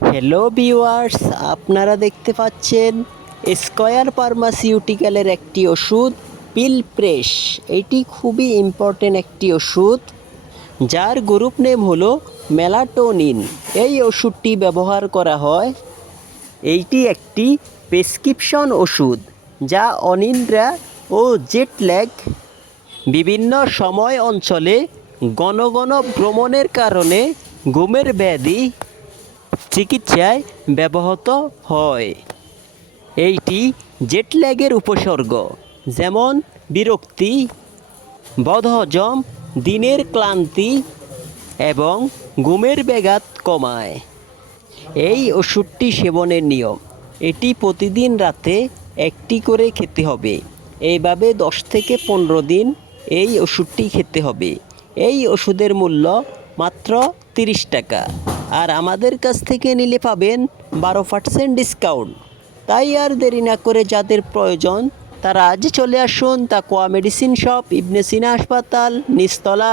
Hello viewers, আপনারা দেখতে পাচ্ছেন স্কয়ার ফার্মাসিউটিক্যালের একটি ওষুধ পিলপ্রেস। এটি খুবই ইম্পর্টেন্ট একটি ওষুধ যার গ্রুপ নেম হলো মেলাটোনিন। এই ওষুধটি ব্যবহার করা হয়। এইটি একটি প্রেসক্রিপশন ওষুধ যা অনিদ্রা ও জেট ল্যাগ, বিভিন্ন সময় অঞ্চলে ঘন ঘন ভ্রমণের কারণে ঘুমের ব্যাধি চিকিৎসায় ব্যবহৃত হয়। এইটি জেটল্যাগের উপসর্গ, যেমন বিরক্তি, বদহজম, দিনের ক্লান্তি এবং ঘুমের ব্যাঘাত কমায়। এই ওষুধটি সেবনের নিয়ম: এটি প্রতিদিন রাতে একটি করে খেতে হবে। এইভাবে 10 থেকে 15 দিন এই ওষুধটি খেতে হবে। এই ওষুধের মূল্য মাত্র 30 টাকা, আর আমাদের কাছ থেকে নিলে পাবেন 12% ডিসকাউন্ট। তাই আর দেরি না করে যাদের প্রয়োজন তারা আজ চলে আসুন তাকওয়া মেডিসিন শপ, ইবনে সিনা হাসপাতাল, নিচতলা।